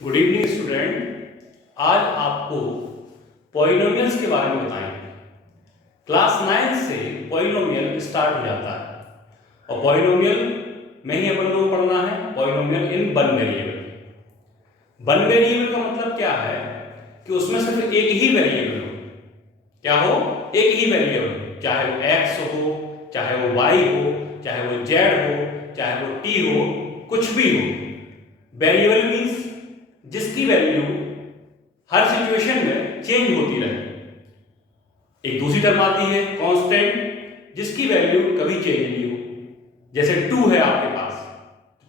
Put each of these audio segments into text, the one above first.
Good evening student. आज आपको polynomials के बारे में बताएंगे। क्लास 9 से पॉलिनोमियल स्टार्ट हो जाता है और पॉलिनोमियल में ही अपन लोग पढ़ना है polynomial in one variable. One variable का मतलब क्या है कि उसमें सिर्फ एक ही वेरिएबल हो। क्या हो? एक ही वेरिएबल, चाहे वो x हो, चाहे वो y हो, चाहे वो z हो, चाहे वो t हो, कुछ भी हो। वेरिएबल मीन्स जिसकी वैल्यू हर सिचुएशन में चेंज होती रहे। एक दूसरी टर्म आती है कांस्टेंट, जिसकी वैल्यू कभी चेंज नहीं हो। जैसे 2 है आपके पास,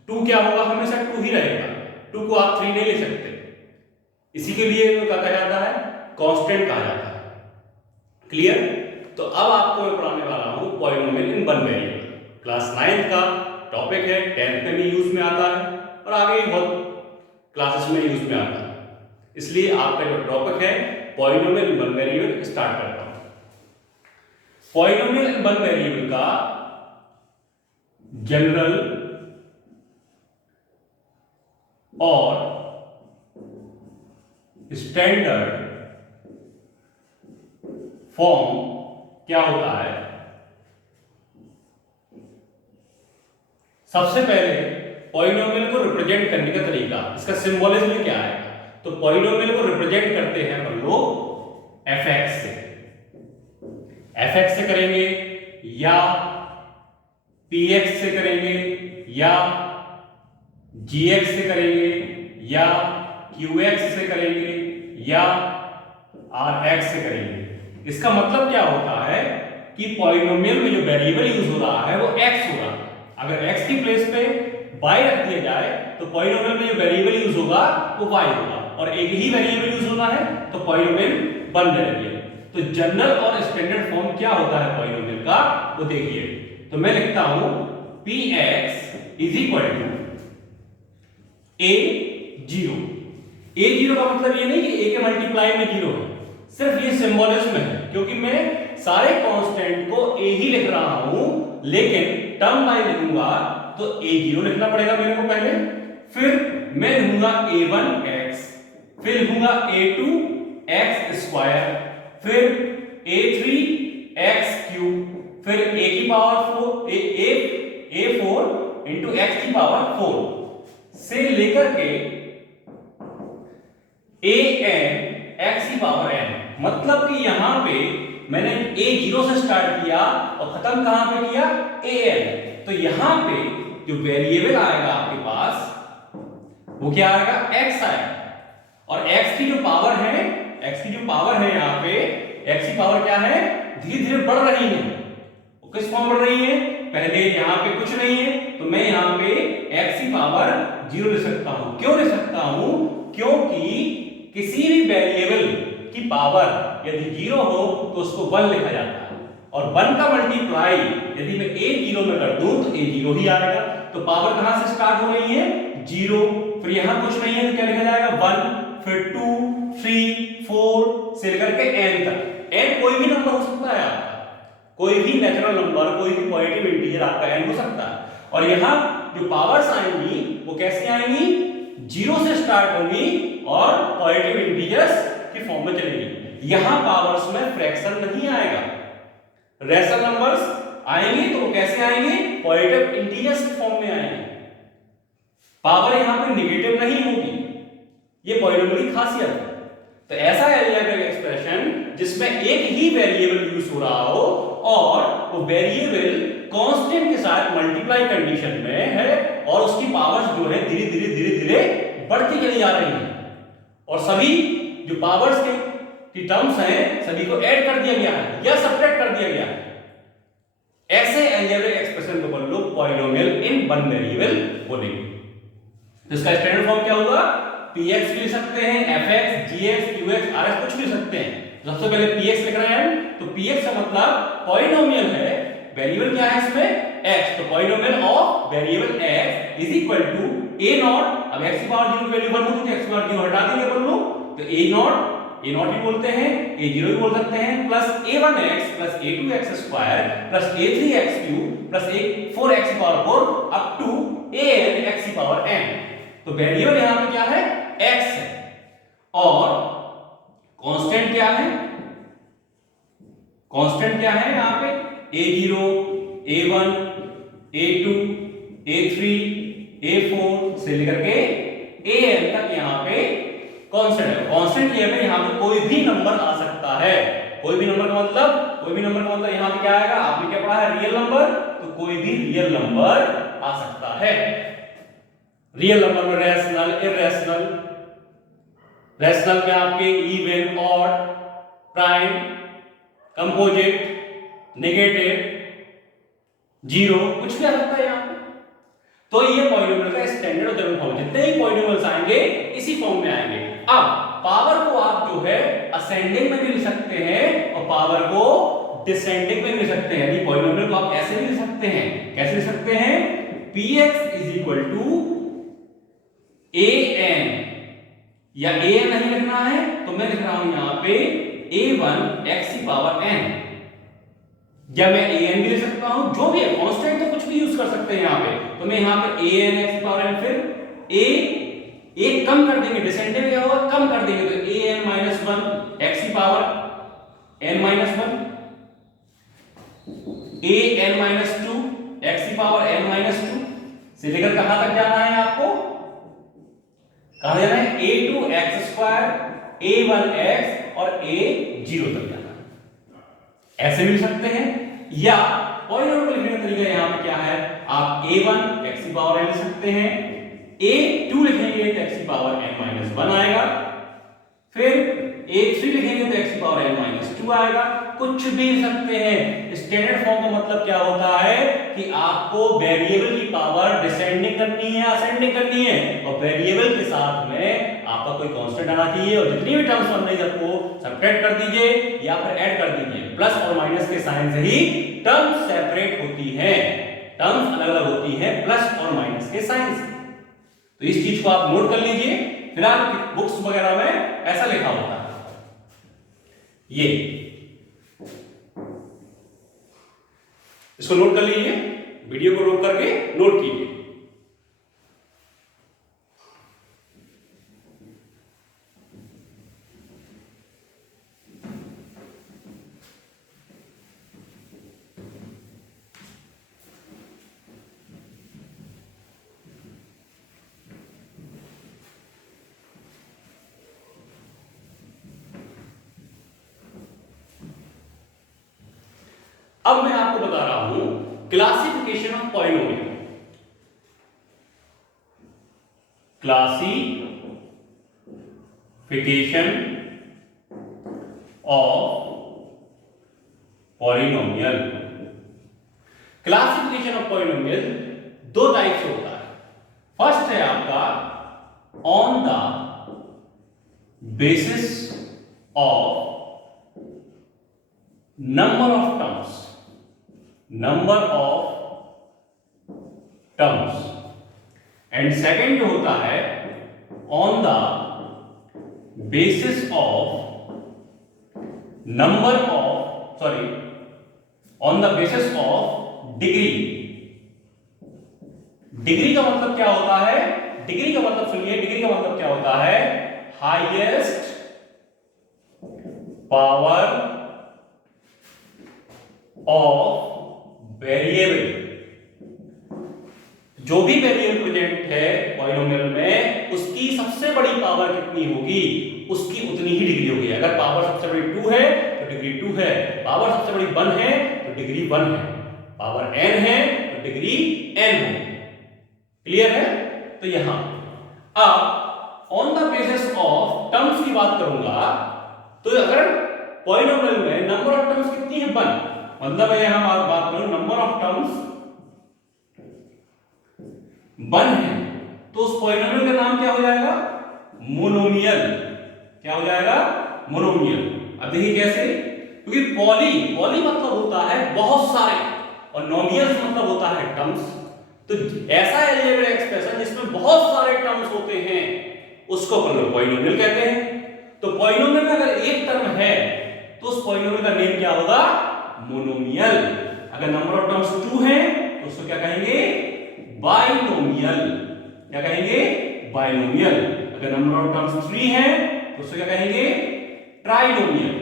2 क्या होगा? हमेशा 2 ही रहेगा। 2 को आप 3 नहीं ले सकते। इसी के लिए क्या कहा जाता है? कांस्टेंट कहा जाता है। क्लियर? तो अब आपको मैं पढ़ाने वाला हूं polynomial in one variable. Class 9 का टॉपिक है, 10th में भी यूज में आता है और आगे भी बहुत क्लासेस में यूज में आता है। इसलिए आपका जो टॉपिक है polynomial in one variable start करता हूं। पॉलिनोमियल इन वन वेरिएबल का जनरल और स्टैंडर्ड फॉर्म क्या होता है? सबसे पहले पॉलिनोमियल को रिप्रेजेंट करने का तरीका, इसका सिंबोलिज्म क्या है? तो पॉलिनोमियल को रिप्रेजेंट करते हैं हम लोग fx से। fx से करेंगे या px से करेंगे या gx से करेंगे या qx से करेंगे या rx से करेंगे। इसका मतलब क्या होता है कि पॉलिनोमियल में जो वेरिएबल यूज हो रहा है वो x हो रहा है। अगर x की प्लेस पे y रख दिया जाए तो पॉलिनोमियल में जो वेरिएबल यूज होगा वो y होगा, और एक ही वेरिएबल यूज होना है तो पॉलिनोमियल बन जाएगी। तो जनरल और स्टैंडर्ड फॉर्म क्या होता है पॉलिनोमियल का, वो देखिए। तो मैं लिखता हूं px is equal to a0। a0 का मतलब ये नहीं कि a के मल्टीप्लाई में 0 है, सिर्फ ये सिंबोलिज्म है, क्योंकि मैं सारे कांस्टेंट को a ही लिख रहा हूं, लेकिन टर्म बाय लिखूंगा तो a0 लिखना पड़ेगा मेरे को पहले, फिर मैं लिखूंगा a1x, फिर लिखूंगा a2x स्क्वायर, फिर a3x क्यूब, फिर a की पावर 4 a4 इंटू x की पावर 4 से लेकर के an x की पावर n। मतलब कि यहां पे मैंने a0 से स्टार्ट किया और खत्म कहां पे किया? an। तो यहां पे जो वेरिएबल आएगा आपके पास वो क्या आएगा? x आएगा, और x की जो पावर है, x की जो पावर है यहाँ पे, x की पावर क्या है? धीरे धीरे बढ़ रही है। वो किस फॉर्म बढ़ रही है? पहले यहाँ पे कुछ नहीं है तो मैं यहाँ पे x की पावर 0 ले सकता हूं। क्यों ले सकता हूं? क्योंकि किसी भी वेरिएबल की पावर यदि 0 हो तो उसको 1 लिखा जाता है, और 1 का मल्टीप्लाई यदि मैं a0 में कर दूं तो a0 ही आएगा। तो पावर कहां से स्टार्ट हो रही है? 0, फिर यहां कुछ नहीं है तो क्या लिखा जाएगा? 1, फिर 2, 3, 4 से लेकर के n तक। n कोई भी नंबर हो सकता है आपका, कोई भी नेचुरल नंबर, कोई भी पॉजिटिव इंटीजर आपका n हो सकता है। और यहां जो पावर्स आएंगी वो कैसे आएंगी? 0 से स्टार्ट होंगी और पॉजिटिव इंटीजर्स की फॉर्म में चलेगी। यहां पावर्स में फ्रैक्शन नहीं आएगा, रेशनल नंबर्स आएंगे तो वो कैसे आएंगे? पॉजिटिव इंटीजर्स की फॉर्म में आएंगे। पावर यहां पे नेगेटिव नहीं होगी, ये पॉलिनोमियल की खासियत है। तो ऐसा अलजेब्रिक एक्सप्रेशन जिसमें एक ही वेरिएबल यूज हो रहा हो और वो वेरिएबल कांस्टेंट के साथ मल्टीप्लाई कंडीशन में है और उसकी पावर्स जो है धीरे धीरे धीरे धीरे बढ़ती चली जा रही है, और सभी जो पावर्स की टर्म्स हैं सभी को ऐड कर दिया गया है या सब्ट्रैक्ट कर दिया गया है। ऐसे अलजेब्रिक एक्सप्रेशन को बोल लो पॉलिनोमियल इन वन वेरिएबल बोलेंगे। तो इसका स्टैंडर्ड फॉर्म क्या होगा? px भी लिख सकते हैं, fx, gx, qx, rx कुछ भी लिख सकते हैं। सबसे पहले px लिख रहे हैं तो px का मतलब पॉलिनोमियल है, वेरिएबल क्या है इसमें? x। तो polynomial of variable x is equal to a0। अब x की पावर 0 की वैल्यू 1 होती है, x की पावर 0 हटा देंगे अपन लोग, तो a0 भी बोलते हैं, a0 भी बोल सकते हैं, plus a1x plus a2x square plus a3x cube plus a4x की power 4 up to an x की पावर n। तो वेरिएबल यहां पे क्या है? x है और कांस्टेंट क्या है, कांस्टेंट क्या है यहाँ पे a0 a1 a2 a3 a4 से लेकर के an तक यहाँ पे कांस्टेंट है। कांस्टेंट ये है यहाँ पे कोई भी नंबर आ सकता है, कोई भी नंबर का मतलब, कोई भी नंबर का मतलब यहाँ पे क्या आएगा, आपने क्या पढ़ा है रियल नंबर, तो कोई भी रियल नंबर आ सकता है। रियल नंबर में रैशनल, इररेशनल, रैशनल में आपके even, odd, prime, composite, negative, zero, कुछ भी आ सकता है यहाँ पे। तो ये पॉलिनोमियल का स्टैंडर्ड और जनरल फॉर्म, जितने ही पॉलिनोमियल्स आएंगे इसी फॉर्म में आएंगे। अब पावर को आप जो है असेंडिंग में भी लिख सकते हैं और पावर को डिसेंडिंग में भी लिख सकते हैं। यानी पॉलिनोमियल को आप ऐसे भी लिख सकते हैं, कैसे लिख सकते हैं, px an, या an नहीं लिखना है तो मैं लिख रहा हूं यहां पे a1 x की पावर n, या मैं an भी लिख सकता हूं, जो भी है कांस्टेंट तो कुछ भी यूज कर सकते हैं यहां पे। तो मैं यहां पे an x की पावर n, फिर a कम कर देंगे, डिसेंडिंग क्या होगा, कम कर देंगे, तो an -1 x की पावर n -1, an-2 x की पावर n-2 से लेकर कहां तक जाना है आपको, कहां जाना है, a2 x² a1 x और a0 तक जाना है। ऐसे भी लिख सकते हैं, या पॉलिनोमियल लिखने का तरीका यहां पे क्या है, आप a1 x की पावर n लिख सकते हैं, a2 लिखेंगे तो x की पावर n-1 आएगा, फिर a3 लिखेंगे तो x की पावर n-2 आएगा। कुछ भी लिख सकते हैं। स्टैंडर्ड फॉर्म का मतलब क्या होता है कि आपको वेरिएबल की पावर डिसेंडिंग करनी है, असेंडिंग करनी है, और वेरिएबल के साथ में आपका कोई कांस्टेंट आना चाहिए, और जितनी भी टर्म्स बन रही है सबको सब्ट्रैक्ट कर दीजिए या फिर ऐड कर दीजिए। प्लस और माइनस के साइन से ही टर्म्स सेपरेट होती हैं, टर्म्स अलग अलग होती हैं प्लस और माइनस के साइन से। तो इस चीज को आप नोट कर लीजिए। फिलहाल बुक्स वगैरह में ऐसा लिखा होता है, ये इसको नोट कर लीजिए, वीडियो को रोक करके नोट कीजिए। अब मैं आपको बता रहा हूं classification of polynomial. Classification of polynomial. Classification of polynomial दो टाइप से होता है। फर्स्ट है आपका on the basis of number of terms, number of terms, and second जो होता है on the basis of number of, sorry, on the basis of degree. Degree का मतलब क्या होता है, डिग्री का मतलब सुनिए, डिग्री का मतलब क्या होता है, हाईएस्ट पावर ऑफ वेरिएबल। जो भी वेरिएबल प्रेजेंट है पॉलिनोमियल में, उसकी सबसे बड़ी पावर कितनी होगी, उसकी उतनी ही डिग्री होगी। अगर पावर सबसे बड़ी 2 है तो डिग्री 2 है, पावर सबसे बड़ी 1 है तो डिग्री 1 है, पावर n है तो डिग्री n है। क्लियर है? तो यहां अब on the basis of terms की बात करूंगा, तो अगर पॉलिनोमियल में नंबर ऑफ टर्म्स कितनी है, 1, मतलब है यहां बात करूं नंबर ऑफ टर्म्स 1 है, तो उस पॉलिनोमियल का नाम क्या हो जाएगा, मोनोमियल। क्या हो जाएगा, मोनोमियल। अब देखिए कैसे, क्योंकि पॉली मतलब होता है बहुत सारे, और नोमियल्स मतलब होता है टर्म्स। तो ऐसा अलजेब्रिक एक्सप्रेशन जिसमें बहुत सारे टर्म्स होते हैं उसको अपन लोग पॉलिनोमियल कहते हैं। तो पॉलिनोमियल में अगर एक टर्म है तो उस पॉलिनोमियल का नेम क्या होगा, मोनोमियल। अगर नंबर ऑफ टर्म्स 2 है तो उसको क्या कहेंगे, बाइनोमियल। क्या कहेंगे, बाइनोमियल। अगर नंबर ऑफ टर्म्स 3 है तो उसको क्या कहेंगे, ट्राइनोमियल,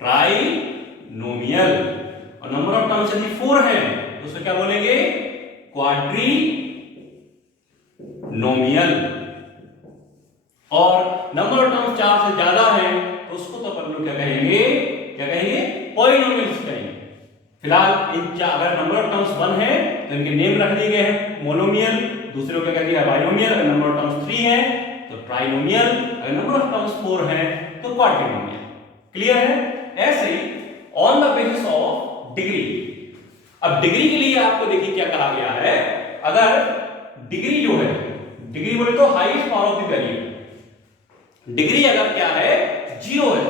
ट्राइनोमियल। और नंबर ऑफ टर्म्स यदि 4 है तो उसको क्या बोलेंगे, क्वाड्रीनोमियल। और नंबर ऑफ टर्म्स 4 से ज्यादा है तो उसको तो अपन लोग क्या कहेंगे, पॉलिनोमियल्स कहेंगे। फिलहाल अगर नंबर ऑफ टर्म्स 1 है तो इनके नेम रख दिए गए हैं, मोनोमियल, दूसरे को क्या कह दिया, बाइनोमियल। अगर नंबर ऑफ टर्म्स 3 है तो ट्राइनोमियल, अगर नंबर ऑफ टर्म्स 4 है तो क्वाड्रिनोमियल। क्लियर है? ऐसे ही on the basis of degree. अब डिग्री के लिए आपको देखिए क्या कहा गया है, अगर डिग्री जो है, डिग्री बोले तो highest power of the variable, degree अगर क्या है, 0 है,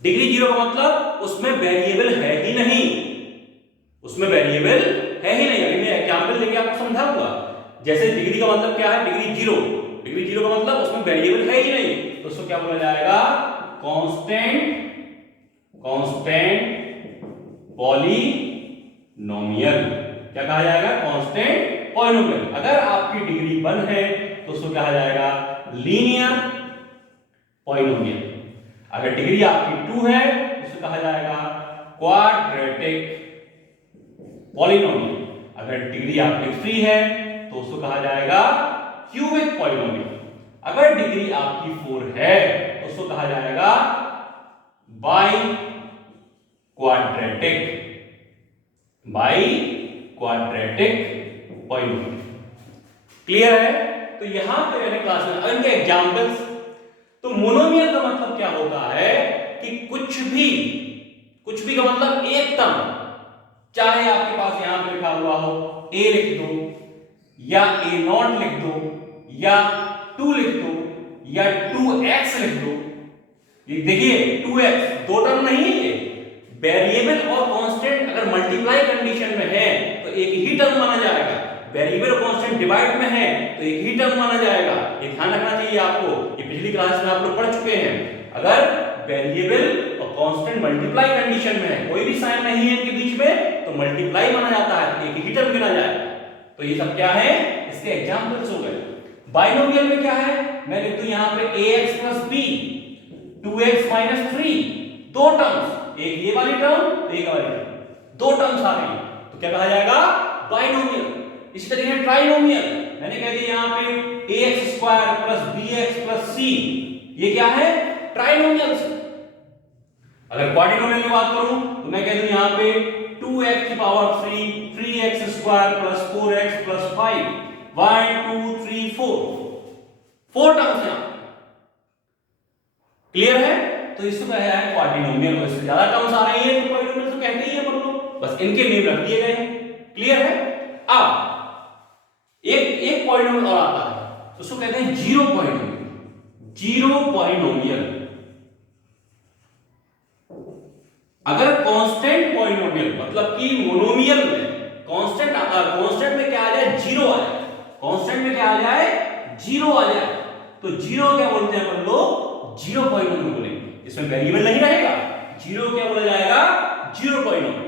डिग्री 0 का मतलब उसमें वेरिएबल है ही नहीं, उसमें वेरिएबल है ही नहीं। अभी मैं एग्जांपल लेके आपको समझाऊंगा। जैसे डिग्री का मतलब क्या है, डिग्री 0, डिग्री 0 का मतलब उसमें वेरिएबल है ही नहीं, तो उसको क्या बोला जाएगा, कांस्टेंट पॉलिनोमियल। क्या कहा जाएगा, कांस्टेंट पॉलिनोमियल। अगर आपकी डिग्री 1 है तो उसको कहा जाएगा लीनियर पॉलिनोमियल। अगर डिग्री आपकी 2 है तो उसको कहा जाएगा क्वाड्रेटिक पॉलिनोमियल। अगर डिग्री आपकी 3 है तो उसको कहा जाएगा क्यूबिक पॉलिनोमियल। अगर डिग्री आपकी 4 है तो उसको कहा जाएगा बाई क्वाड्रेटिक पॉलिनोमियल। क्लियर है? तो यहां पे मैंने क्लास में इनके एग्जांपल्स, तो मोनोमियल का मतलब क्या होता है कि कुछ भी का मतलब एक टर्म, चाहे आपके पास यहां पे लिखा हुआ हो a लिख दो या a0 लिख दो या 2 लिख दो या 2x लिख दो। ये देखिए 2x दो टर्म नहीं है, ये वेरिएबल और कांस्टेंट अगर मल्टीप्लाई कंडीशन में है तो एक ही टर्म माना जाएगा, वेरिएबल और कांस्टेंट डिवाइड में है तो एक ही टर्म माना जाएगा। ये ध्यान रखना चाहिए आपको, ये पिछली क्लास में आप लोग पढ़ चुके हैं। अगर वेरिएबल और कांस्टेंट मल्टीप्लाई कंडीशन में है, कोई भी साइन नहीं है इनके बीच में, तो मल्टीप्लाई माना जाता है, एक ही टर्म गिना जाएगा। तो ये सब क्या है, इसके एग्जांपल्स हो गए। बाइनोमियल में क्या है, मैं लिख दूं यहां पे ax b 2x 3, दो टर्म्स, एक ये वाली टर्म एक वाली टर्म, दो टर्म्स आ रही है तो क्या कहा जाएगा, बाइनोमियल। इसी तरीके से ट्राइनोमियल, मैंने कह दिया यहां पे ax स्क्वायर bx c, ये क्या है, ट्राइनोमियल्स। अगर क्वाड्रिनोमियल की बात करूं तो मैं कह दूं यहां पे 2x की power 3 3x square 4x 5 1 2 3 4 four terms हैं। क्लियर है? तो इसको कहा है क्वाड्रिनोमियल। और इससे ज्यादा टर्म्स आ रही है तो पॉलिनोमियल तो कहते ही है मतलब, बस इनके नेम रख दिए गए हैं। क्लियर है? अब एक पॉलिनोमियल और आता है तो उसको कहते हैं जीरो पॉलिनोमियल। अगर कांस्टेंट पॉलिनोमियल मतलब कि मोनोमियल में कांस्टेंट आता है, कांस्टेंट में क्या आ जाए, जीरो आ जाए, कांस्टेंट में क्या आ जाए, जीरो आ जाए, तो जीरो क्या बोलते हैं अपन लोग, जीरो पॉलिनोमियल बोलेंगे। इसमें वेरिएबल नहीं रहेगा, जीरो क्या बोला जाएगा, जीरो पॉलिनोमियल।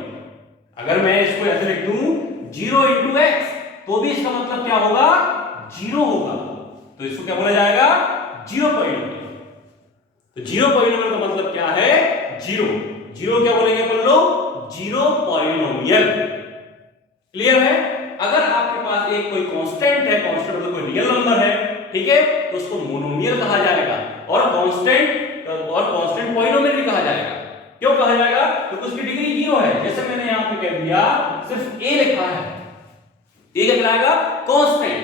अगर मैं इसको ऐसे लिख दूं 0 into x तो भी इसका मतलब क्या होगा, जीरो होगा, तो इसको क्या बोला जाएगा, जीरो पॉलिनोमियल। तो जीरो पॉलिनोमियल का मतलब क्या है, जीरो। जीरो क्या बोलेंगे अपन लोग, जीरो पॉलिनोमियल। क्लियर है? अगर आपके पास एक कोई कांस्टेंट है, कांस्टेंट मतलब कोई रियल नंबर है, ठीक है, तो उसको मोनोमियल कहा जाएगा और कांस्टेंट पॉलिनोमियल भी कहा जाएगा। क्यों कहा जाएगा, क्योंकि उसकी डिग्री जीरो है। जैसे मैंने यहां पे कह दिया सिर्फ a लिखा है, a क्या कहलाएगा, कांस्टेंट,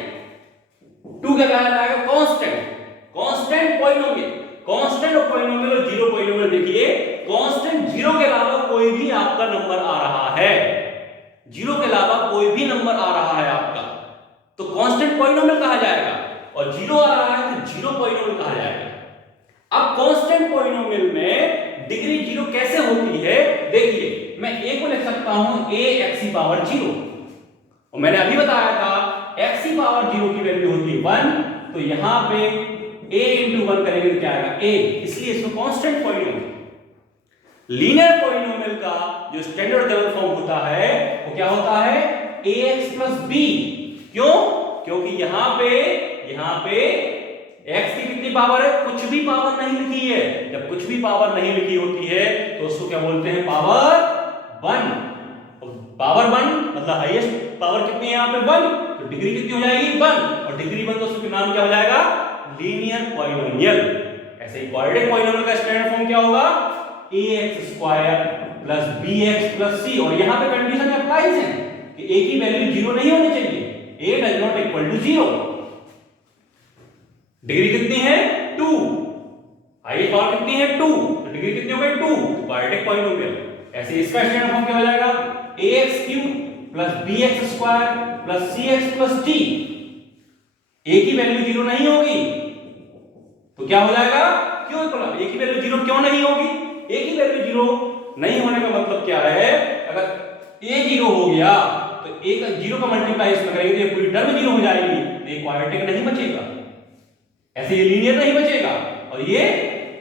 2 क्या कहलाएगा, कांस्टेंट पॉलिनोमियल। कांस्टेंट और पॉलिनोमियल और जीरो पॉलिनोमियल, देखिए कांस्टेंट जीरो के अलावा कोई भी आपका नंबर आ रहा है, जीरो के अलावा कोई भी नंबर आ रहा है आपका तो कांस्टेंट पॉलिनोमियल कहा जाएगा, और जीरो आ रहा है तो जीरो पॉलिनोमियल कहा जाएगा। अब कांस्टेंट पॉलिनोमियल में डिग्री जीरो कैसे होती है, देखिए मैं a को लिख सकता हूं a x की पावर 0, और मैंने अभी बताया था x की पावर 0 की वैल्यू होती है 1, तो यहां पे a into 1 करेंगे तो क्या आएगा, a, इसलिए इसको कांस्टेंट पॉलिनोमियल। लीनियर पॉलिनोमियल का जो स्टैंडर्ड जनरल फॉर्म होता है वो क्या होता है, ax plus b। क्यों? क्योंकि यहां पे यहाँ पे x की कितनी पावर है? कुछ भी पावर नहीं लिखी है। जब कुछ भी पावर नहीं लिखी होती है तो उसको क्या बोलते हैं? पावर 1। पावर 1 मतलब हाईएस्ट पावर कितनी है यहाँ पे? 1। तो डिग्री कितनी हो जाएगी? 1। और डिग्री 1 तो उसका नाम क्या हो जाएगा? Linear polynomial. ऐसे ही क्वाड्रेटिक पॉलिनोमियल का स्टैंडर्ड फॉर्म क्या होगा? ax² plus bx plus c। और यहाँ पे कंडीशन अप्लाइज है कि a की वैल्यू 0 नहीं होनी चाहिए। a does not equal to 0। Degree कितनी है? 2। हाईएस्ट पावर कितनी है? 2। तो डिग्री कितनी हो गई? 2। Quadratic polynomial. ऐसे इसका स्टैंडर्ड फॉर्म क्या हो जाएगा? ax³ plus bx² plus cx plus d। a की वैल्यू 0 नहीं होगी तो क्या हो जाएगा? क्यों इक्वल? a की वैल्यू 0 क्यों नहीं होगी? a की वैल्यू 0 नहीं होने का मतलब क्या है? अगर a 0 हो गया तो a का 0 का मल्टीप्लाई इसमें करेंगे तो ये पूरी टर्म 0 हो जाएगी, तो ये क्वाड्रेटिक नहीं बचेगा, ऐसे ये लीनियर नहीं बचेगा और ये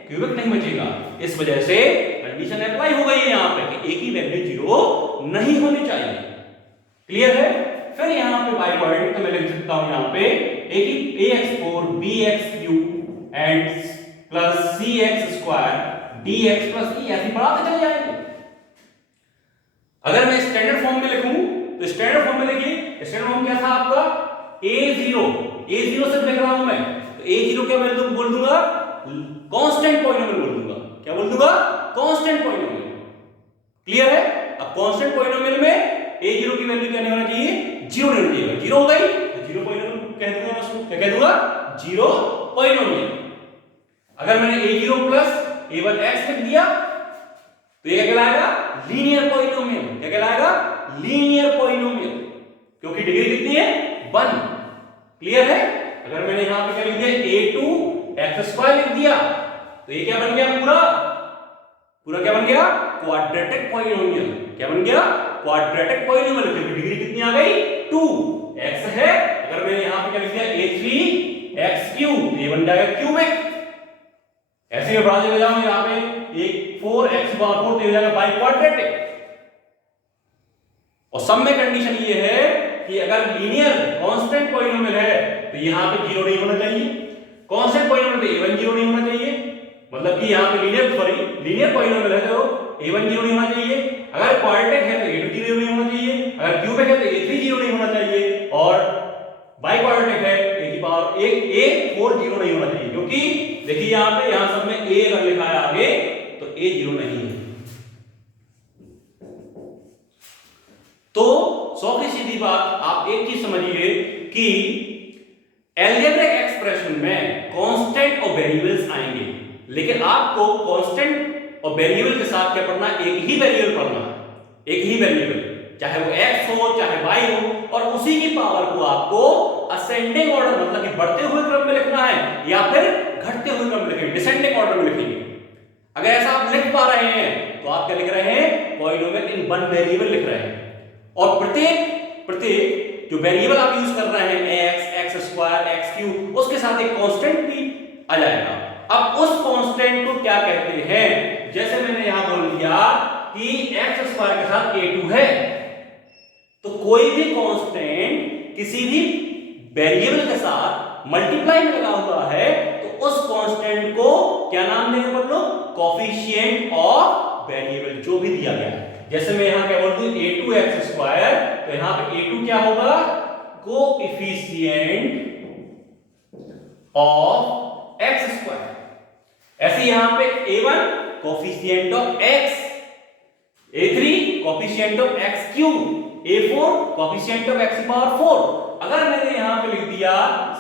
क्यूबिक नहीं बचेगा। इस वजह से कंडीशन अप्लाई हो गई है यहाँ पे कि a की वैल्यू 0 नहीं होनी चाहिए। क्लियर है? फिर यहाँ पे बाई क्वाड्रेटिक तो मैं लिख सकता हूं यहाँ पे ax4 bx³ and plus cx² dx plus e। ऐसे बढ़ाते चले जाएंगे। अगर मैं स्टैंडर्ड फॉर्म में लिखूं तो स्टैंडर्ड फॉर्म में देखिए, स्टैंडर्ड फॉर्म क्या था आपका? a0 सिर्फ लिख रहा हूं मैं, तो a0 क्या मैं बोल दूंगा? कांस्टेंट पॉलिनोमियल बोल दूंगा। क्या बोल दूंगा? Constant polynomial. क्लियर है? अब कांस्टेंट पॉलिनोमियल में a0 की वैल्यू क्या नहीं होना चाहिए? 0 नहीं होनी चाहिए। 0 हो गई तो 0 पॉलिनोमियल कह दूंगा मैं उसको। क्या कह दूंगा? 0 पॉलिनोमियल। अगर मैंने a0 प्लस a1x लिख दिया तो ये क्या कहलाएगा? Linear polynomial. क्या कहलाएगा? लीनियर पॉलिनोमियल, क्योंकि डिग्री कितनी है? 1। क्लियर है? अगर मैंने यहां पे क्या लिख दिया? a2x² लिख दिया तो ये क्या बन गया? पूरा क्या बन गया? Quadratic polynomial. क्या बन गया? क्वाड्रेटिक पॉलिनोमियल, क्योंकि डिग्री कितनी आ गई? 2। x है, अगर मैंने यहां पे क्या लिख दिया? a3x³ ये बन जाएगा क्यूबिक। ऐसे में बढ़ा चले जाऊंगा यहां पे एक 4x⁴ हो जाएगा बाई क्वाड्रेटिक। और सब में कंडीशन ये है कि अगर लीनियर कांस्टेंट पॉलिनोमियल है तो यहां पे 0 नहीं होना चाहिए। कांस्टेंट पॉलिनोमियल पे a1 0 नहीं होना चाहिए, मतलब कि यहां पे लीनियर पॉलिनोमियल है तो a1 0 नहीं होना चाहिए। अगर क्वाड्रेटिक है तो a2 0 नहीं होना चाहिए। अगर क्यूबिक है तो a3 0 नहीं होना चाहिए। और बाई क्वाड्रेटिक है a की पावर a4 0 नहीं होना चाहिए, क्योंकि देखिए यहां सब में a अगर लिखा है आगे तो a 0 नहीं है। तो 100 की सीधी बात, आप एक चीज समझिए कि अलजेब्रिक एक्सप्रेशन में कांस्टेंट और वेरिएबल्स आएंगे, लेकिन आपको कांस्टेंट और वेरिएबल के साथ क्या पढ़ना? एक ही वेरिएबल पढ़ना, एक ही वेरिएबल, चाहे वो x हो चाहे y हो, और उसी की पावर को आपको असेंडिंग ऑर्डर मतलब कि बढ़ते हुए क्रम में लिखना है या फिर घटते हुए क्रम में लिखेंगे, डिसेंडिंग ऑर्डर में लिखेंगे। अगर ऐसा आप लिख पा रहे हैं तो आप क्या लिख रहे हैं? पॉलिनोमियल इन वन वेरिएबल लिख रहे हैं। और प्रत्येक जो वेरिएबल आप यूज कर रहे हैं x, x², x³ उसके साथ एक कांस्टेंट भी आ जाएगा। अब उस कांस्टेंट को क्या कहते हैं? जैसे मैंने यहां बोल दिया कि x² के साथ a2 है, तो कोई भी कांस्टेंट किसी भी वेरिएबल के साथ मल्टीप्लाई में लगा हुआ है तो उस कांस्टेंट को क्या नाम देंगे बोल लो? कोफिशिएंट ऑफ वेरिएबल, जो भी दिया गया है। जैसे मैं यहां क्या बोलती हूं? a2x², तो यहां पे a2 क्या होगा? Coefficient of x²। ऐसे यहां पे a1 coefficient of x, a3 coefficient of x³ a4 coefficient of x⁴। अगर मैंने यहां पे लिख दिया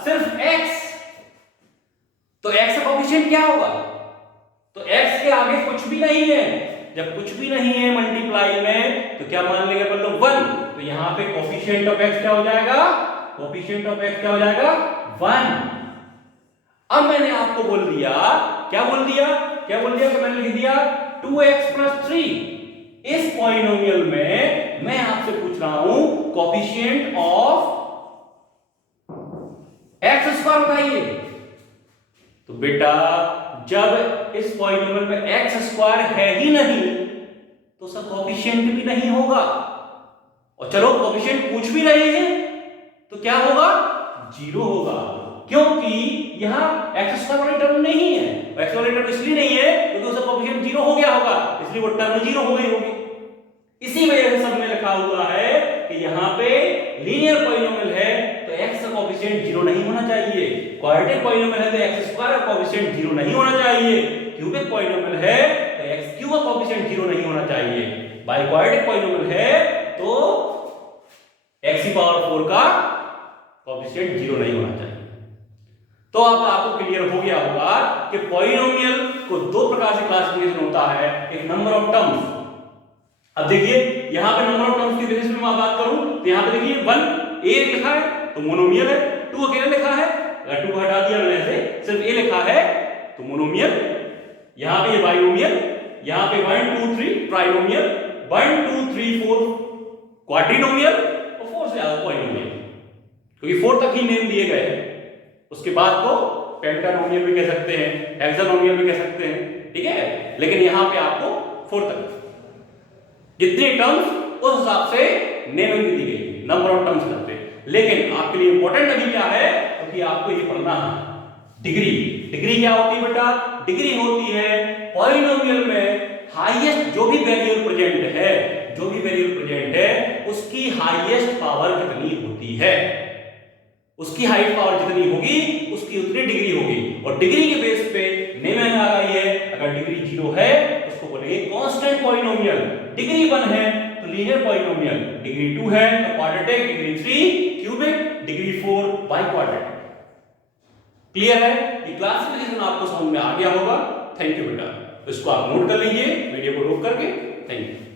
सिर्फ x तो x का कोफिशिएंट क्या होगा? तो x के आगे कुछ भी नहीं है। जब कुछ भी नहीं है मल्टीप्लाई में तो क्या मान लेंगे अपन लोग? 1। तो यहां पे कोफिशिएंट ऑफ x क्या हो जाएगा? कोफिशिएंट ऑफ x क्या हो जाएगा? 1। अब मैंने आपको बोल दिया, क्या बोल दिया कि मैंने लिख दिया 2x + 3। इस पॉलिनोमियल में मैं आपसे पूछ रहा हूं कोफिशिएंट ऑफ x² बताइए। तो बेटा जब इस पॉलिनोमियल में x² है ही नहीं तो उसका कोफिशिएंट भी नहीं होगा। और चलो कोफिशिएंट पूछ भी रहे हैं तो क्या होगा? 0 होगा। क्योंकि यहाँ x स्क्वायर वाली टर्म नहीं है। x वाली टर्म इसलिए नहीं है क्योंकि उसका कोएफिशिएंट 0 हो गया होगा, इसलिए वो टर्म 0 हो गई होगी। इसी वजह से सब में लिखा हुआ है कि यहाँ पे लीनियर पॉलिनोमियल है तो x का कोएफिशिएंट 0 नहीं होना चाहिए, क्वाड्रेटिक पॉलिनोमियल है तो x स्क्वायर का कोएफिशिएंट 0 नहीं होना चाहिए, क्यूबिक पॉलिनोमियल है तो x क्यूब का कोएफिशिएंट 0 नहीं होना चाहिए, बाइक्वाड्रेटिक पॉलिनोमियल है तो x की पावर 4 का कोएफिशिएंट 0 नहीं होना चाहिए। तो अब आपको क्लियर हो गया होगा कि पॉलिनोमियल को दो प्रकार से क्लासिफिकेशन होता है, एक नंबर ऑफ टर्म्स। अब देखिए यहां पे नंबर ऑफ टर्म्स की बेसिस पे मैं बात करूं तो यहां पे देखिए 1 a लिखा है तो मोनोमियल है, 2 अकेला लिखा है, अगर 2 हटा दिया मैंने से सिर्फ a लिखा है तो मोनोमियल, यहां पे ये बाइनोमियल, यहां पे 1 2 3 ट्राइनोमियल, 1 2 3 4 क्वाड्रिनोमियल और 4 से ज्यादा पॉलिनोमियल, क्योंकि 4 तक ही नेम दिए गए हैं, उसके बाद को पेंटानोमियल भी कह सकते हैं, हेक्सानोमियल भी कह सकते हैं, ठीक है, लेकिन यहां पे आपको 4 तक जितने टर्म्स उस हिसाब से नेमिंग दी गई, नंबर ऑफ टर्म्स करते हैं। लेकिन आपके लिए इंपॉर्टेंट अभी क्या है, क्योंकि आपको ये पढ़ना है डिग्री। डिग्री क्या होती है बेटा? डिग्री होती है पॉलिनोमियल में हाईएस्ट जो भी वैल्यू प्रेजेंट है, जो भी वैल्यू प्रेजेंट है उसकी हाईएस्ट पावर कितनी होती है, उसकी हाईएस्ट पावर जितनी होगी उसकी उतनी डिग्री होगी। और डिग्री के बेस पे नेमिंग आ गई है, अगर डिग्री 0 है उसको बोलेंगे कांस्टेंट पॉलिनोमियल, डिग्री 1 है तो लीनियर पॉलिनोमियल, डिग्री 2 है तो quadratic, degree 3 cubic, degree 4 biquadratic. Clear है? ये क्लासिफिकेशन आपको समझ में आ गया होगा। थैंक यू बेटा, इसको आप नोट कर लीजिए वीडियो को रोक करके। Thank you.